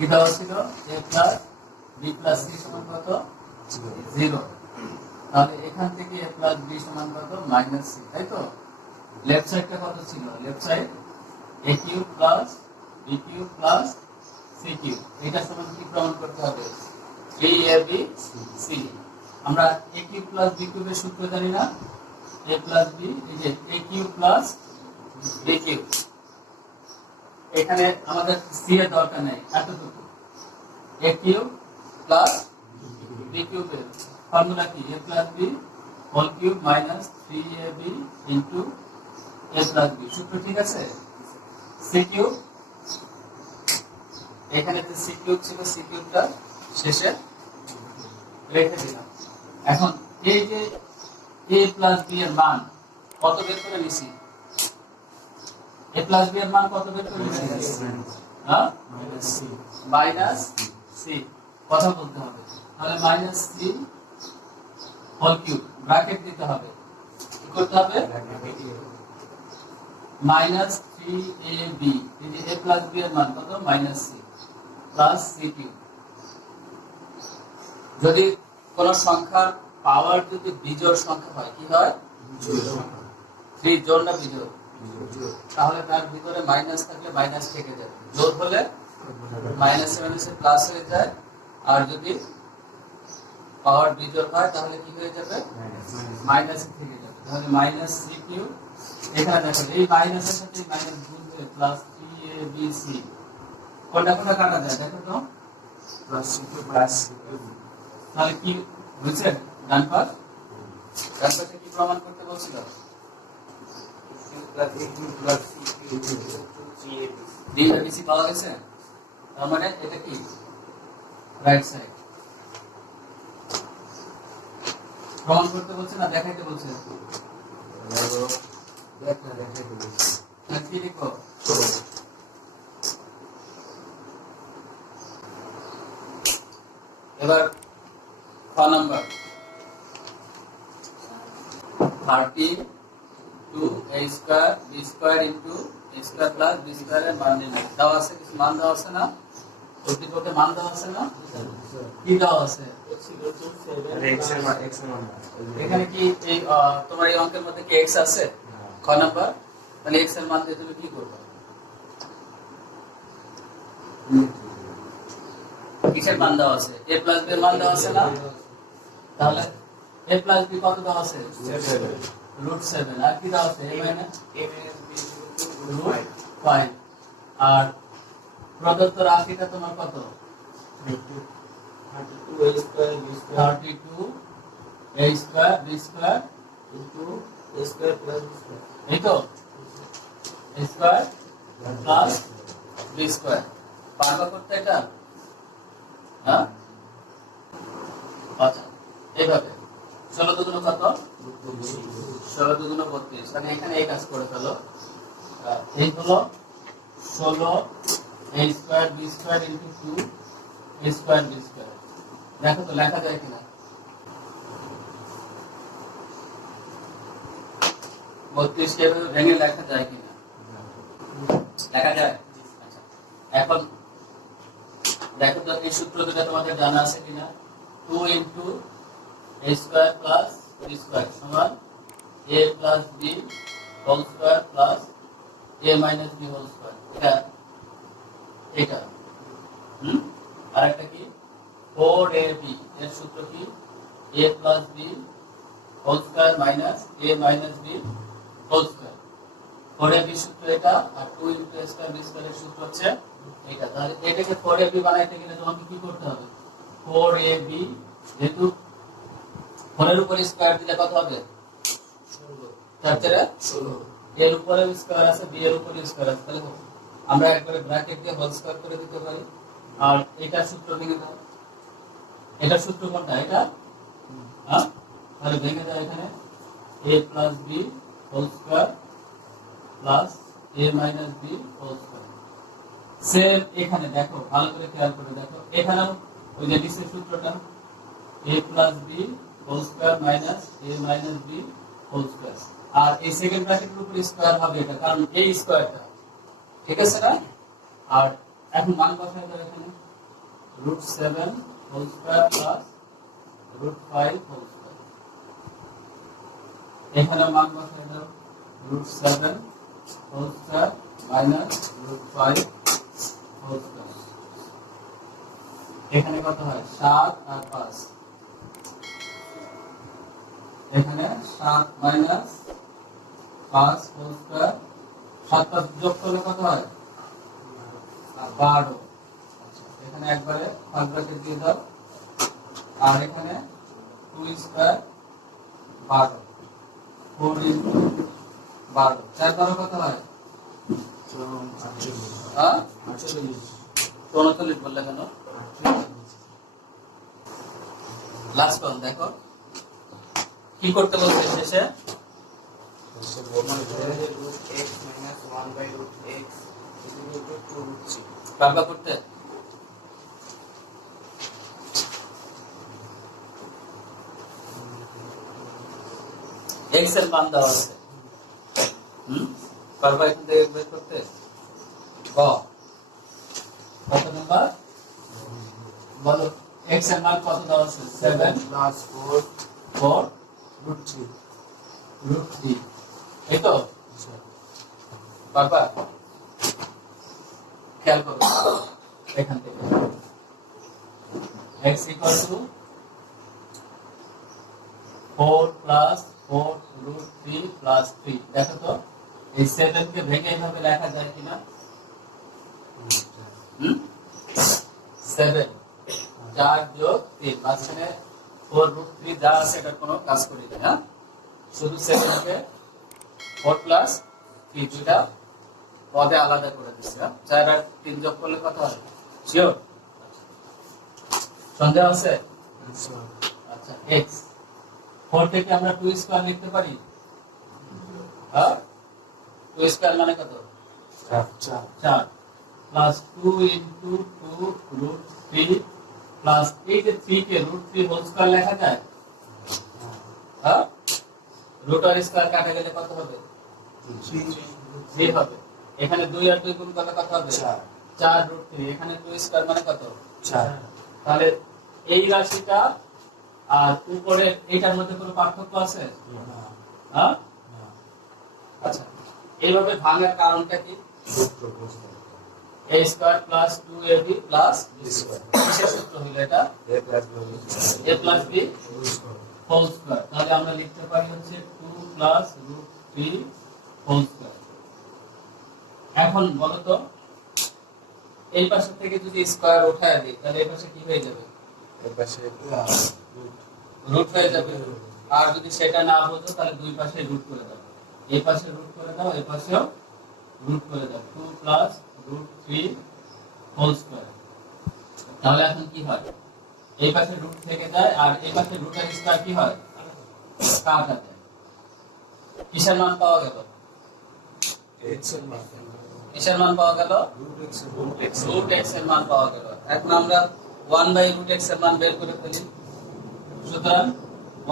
কি দেওয়া ছিল a plus b plus c সমান কত 0। তাহলে এখান থেকে a প্লাস b সমান কত মাইনাস c, তাই তো? লেফট সাইডটা কত ছিল? Left side a cube plus b cube plus c cube, এটা সমান কি প্রমাণ করতে হবে? ab c। আমরা a কিউব প্লাস b কিউবের সূত্র জানি না? a প্লাস b, এই যে a cube plus b cube, এখানে আমাদের c এর দরকার নেই, এতটুকু a কিউব প্লাস b কিউবের ফর্মুলা কি? a plus b whole cube minus 3ab into a plus b। সূত্র ঠিক আছে? c কিউব, এখানে যে c কিউব ছিল c কিউবটা শেষে রেখে দিলাম। এখন এই যে a প্লাস b এর মান কত বের করে নিছি? a প্লাস b এর মান কত বের করে নিছি? হ্যাঁ, মাইনাস c। কথা বলতে হবে, তাহলে minus c whole cube, bracket দিতে হবে, কি করতে হবে? মাইনাস 3ab, এই যে a প্লাস b এর মান কত? Minus c plus c cube. যদি কোন সংখ্যার পাওয়ার যদি বিজোড় সংখ্যা হয়, কি হয়? 3 জোড় না বিজোড়? তাহলে তার ভিতরে মাইনাস থাকলে মাইনাস থেকে যাবে, জোড় হলে মাইনাস মাইনাসে প্লাস হয়ে যায়, আর যদি পাওয়ার বিজোড় হয় তাহলে কি হয়ে যাবে? মাইনাস থেকে যাবে। তাহলে মাইনাস c কিউব, এখানে দেখো এই মাইনাসের সাথে মাইনাস গুণ হয়ে প্লাস 3abc, কোনটা কোনটা কাটা যায় দেখো তো? Plus c cube plus c cube. তাহলে কি বুঝছেন? ডান পাশে কি প্রমাণ করতে বলছিল? d/dc পাওয়া গেছে, তার মানে এটা কি রাইট সাইড। প্রমাণ করতে বলছে না দেখাইতে বলছে? কি লিখো? এবার খ number 32a square b square into a square plus b স্কয়ারের মান নির্ণয় দেওয়া আছে। কিছু মান দেওয়া আছে না? উদ্দীপকে মান দেওয়া আছে না? কি দেওয়া আছে? এখানে কি এই তোমার এই অঙ্কের মধ্যে কি x আছে? খ নাম্বার, তাহলে x এর মান দিয়ে তুমি কি করবে? কিসের মান দেওয়া আছে? a প্লাস b এর মান দেওয়া আছে না? তাহলে a প্লাস b কত দেওয়া আছে? √7। আর কি দেওয়া আছে? a minus √5। আর প্রদত্ত রাশিটা তোমার কত? 32a square b square into a square plus b square, এই তো a square plus b square. পারবা করতে এটা? হ্যাঁ, আচ্ছা এইভাবে 16 দুগুণ কত? 16 দুগুণ 32। মানে এখানে এই কাজ করে ফেলো, এই হলো 16a square b square into 2a square b square. দেখো তো লেখা যায় কিনা? 32 কে ভেঙে লেখা যায় কিনা? লেখা যায়। আচ্ছা, এখন দেখো তো এই সূত্র দুটো তোমাদের জানা আছে কিনা? 2 into a square plus b square সমান a plus b whole square plus a minus b whole square. এটা আর একটা কি 4ab, এর সূত্র কি? a plus b whole square minus a minus b whole square. 4ab সূত্র এটা, আর 2 ইনটু a স্কয়ার b স্কয়ারের সূত্র হচ্ছে এটা। তাহলে এটাকে 4ab বানাইতে গেলে তোমাকে কি করতে হবে? 4ab, যেহেতু 4 এর উপরে স্কয়ার দিলে কত হবে? 16। এর উপরে স্কয়ার আছে, b এর উপরে স্কয়ার আছে, তাহলে আমরা একবারে ব্র্যাকেট দিয়ে হোল স্কয়ার করে দিতে পারি। আর এটা সূত্র ভেঙে দাও, এটা সূত্র কোনটা? এটা, হ্যাঁ, তাহলে ভেঙে দাও। এখানে a plus b whole square plus a minus b whole square. Same এখানে দেখো, ভালো করে খেয়াল করে দেখো, এখানেও ওই যে নিচের সূত্রটা a plus b whole square minus a minus b whole square. আর এই সেকেন্ড ব্র্যাকেটের উপরে স্কয়ার হবে এটা, কারণ এই স্কয়ারটা, ঠিক আছে না? আর এখন মান বসাই দাও এখানে √7 whole square plus √5 whole square. এখানে মান বসাই দাও √7 whole square minus √5 whole square. এখানে কত হয় 7 আর 5, এখানে 7 মাইনাস 5 হোল স্কয়ার, 7 5 যোগ করলে কত হয় 12। আচ্ছা এখানে একবারে ফার্স্ট ব্র্যাকেট দিয়ে দাও, আর এখানে 2 স্কয়ার 12, 4 ইনটু 12, 4 12 কত হয় 39 বললে কেন? লাস্ট ওয়ান দেখো কি করতে বলছে শেষে, কারবা করতে x এর মান দেওয়া আছে, কারবা এখান থেকে বের করতে কত নাম্বার বলো, x এর মান কত দেওয়া আছে 7 প্লাস 4 √3 এই তো বাবা খেয়াল করো এখান থেকে x = 4 প্লাস 4 √3 প্লাস 3। দেখো তো এই 7 কে ভেঙে এইভাবে লেখা যায় কিনা, 7 4 যোগ 3 মাঝখানে 4 √3 যা আছে এটা কোনো কাজ করি না, হ্যাঁ শুধু 7 কে 4 প্লাস 3 দুটা পদে আলাদা করে দিচ্ছি, 4 আর 3 যোগ করলে কত হয় শিওর? সন্দেহ আছে? আচ্ছা x 4 থেকে আমরা 2 স্কয়ার লিখতে পারি, হ্যাঁ 2 স্কয়ার মানে কত 4 প্লাস 2 ইনটু 2 √3 প্লাস এই যে 3 কে √3 হোল স্কয়ার লেখা যায়, হ্যাঁ রুট আর স্কয়ার কাটা গেলে কত হবে 3 হবে। এখানে 2 আর 2 গুণ করলে কত হবে 4 √3, এখানে 2 স্কয়ার মানে কত 4। তাহলে এই রাশিটা আর উপরে এইটার মধ্যে কোনো পার্থক্য আছে না, হ্যাঁ আচ্ছা এইভাবে ভাঙার কারণটা কি, a square plus 2ab plus b square, কিসের সূত্র হলো এটা a plus b whole square. তাহলে আমরা লিখতে পারি হচ্ছে 2 প্লাস √3 হোল স্কয়ার। এখন বলো তো এই পাশে থেকে যদি স্কয়ার উঠায় দিই তাহলে এই পাশে কি হয়ে যাবে, এই পাশে রুট হয়ে যাবে। আর যদি সেটা না বোঝো তাহলে দুই পাশে রুট করে দাও, এই পাশে রুট করে দাও, এই পাশেও রুট করে দাও, 2 প্লাস √3 হোল স্কয়ার। তাহলে এখন কি হয়, এই পাশে রুট থেকে যায় আর এই পাশে রুটের স্কয়ার কি হয় কাটা যায়। কিসের মান পাওয়া গেল, কিসের মান পাওয়া গেল √x এর মান পাওয়া গেল। এখন আমরা 1/√x এর মান বের করে ফেলি, সুতরাং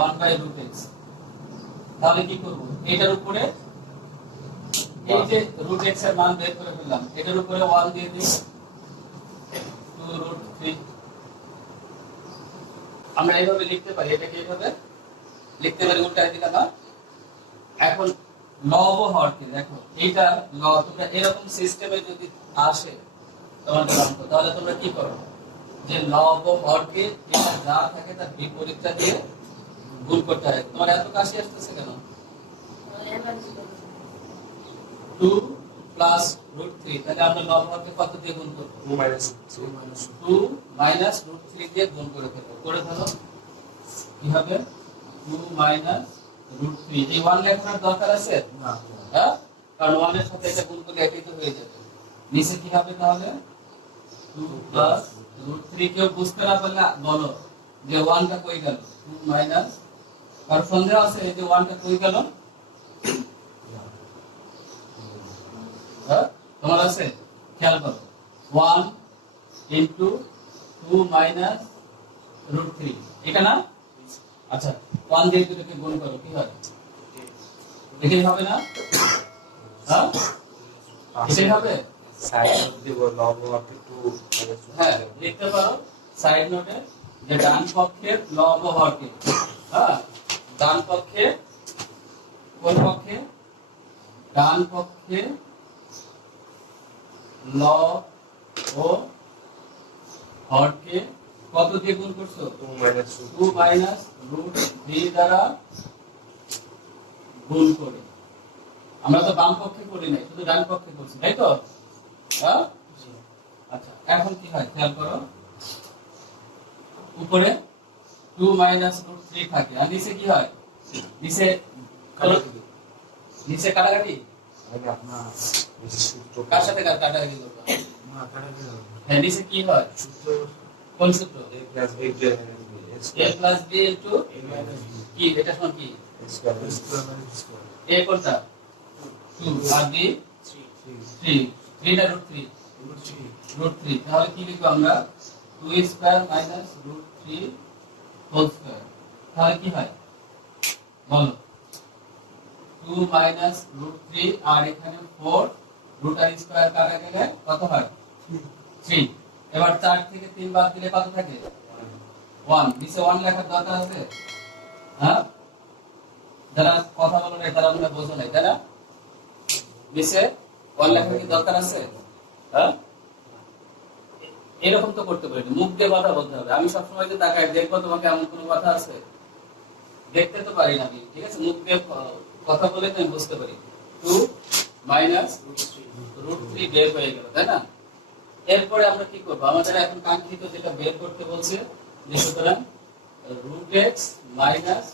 1/√x। তাহলে কি করব, এটার উপরে এই যে √x এর মান বের করে ফেললাম, এটার উপরে 1 দিয়ে দিই, 2√3। আমরা এইভাবে লিখতে পারি, এটাকে এইভাবে লিখতে পারি উল্টায় দিলাম না। এখন লব হরকে দেখো, এইটা তোমরা এরকম সিস্টেমে যদি আসে তোমাদের অঙ্ক, তাহলে তোমরা কি করো, যে লব হরকে এটা যা থাকে তার বিপরীতটা দিয়ে গুণ করতে হয়। তোমার এত কাশি আসতেছে কেন, 2 প্লাস √3, তাহলে আমরা লব হরকে কত দিয়ে গুণ করব, 2 মাইনাস √3 দিয়ে গুণ করে ফেলবো। করে ফেলো কি হবে 2 মাইনাস √3। এই 1 লেখার দরকার আছে না, হ্যাঁ কারণ 1 এর সাথে এটা গুণ করলে একই তো হয়ে যাবে। নিচে কি হবে তাহলে 2 প্লাস √3। কেউ বুঝতে না পারলে বলো যে 1 টা কই গেল, 2 মাইনাস, আর সন্দেহ আছে এই যে 1 টা কই গেল, হ্যাঁ তোমার আছে খেয়াল করো, 1 ইনটু 2 মাইনাস √3 এটা না। আচ্ছা 1 দিয়ে দুটোকে গুণ করো কি হয়, এটাই হবে না, হ্যাঁ এটাই হবে। সাইড নোট দিব লব হরকে 2 হ্যাঁ লিখতে পারো সাইড নোটে যে ডান পক্ষের লব হরকে, হ্যাঁ ডান পক্ষে কোন পক্ষে ডান পক্ষে লব ও হরকে কত দিয়ে গুণ করছো? 2 মাইনাস রুট 3 দ্বারা গুণ করে। আমরা তো বাম পক্ষে করি নাই, শুধু ডান পক্ষে করছি, তাই তো? হ্যাঁ আচ্ছা, এখন কি হয় খেয়াল করো, উপরে 2 মাইনাস রুট 3 থাকে আর নিচে কি হয়? নিচে নিচে কাটাকাটি আপনার সূত্র কার সাথে কাটাকাটি করবে? না কাটাকাটি হবে হ্যাঁ নিচে কি হয়? সূত্র কোন সূত্র? a plus b a plus b into কি এটা সমান কি? a কোনটা? 2 আর b 3 3 টা রুট 3 রুট 3 তাহলে কি লিখব আমরা? 2 square minus root 3 whole square. তাহলে কি হয় বলো? 2 মাইনাস রুট 3 আর এখানে 4 রুট আর স্কয়ার কাটা গেলে কত হয়? 3। এবার 4 থেকে 3 বাদ দিলে কত থাকে? 1। নিচে 1 লেখার দরকার আছে? হ্যাঁ যারা কথা বলো না তারা মনে বোঝো নাই, তাই না? নিচে 1 লেখার কি দরকার আছে? হ্যাঁ এরকম তো করতে পারি, মুখ দিয়ে কথা বলতে হবে। আমি সবসময় যে তাকাই দেখবো তোমাকে এমন কোনো কথা আছে? দেখতে তো পারি না আমি, ঠিক আছে? মুখ দিয়ে কথা বলে তো আমি বুঝতে পারি। 2 মাইনাস রুট 3 বের হয়ে গেল, তাই না? এরপরে আমরা কি করব? আমাদের এখন কাঙ্ক্ষিত যেটা বের করতে বলছে, যে সুতরাং রুট x মাইনাস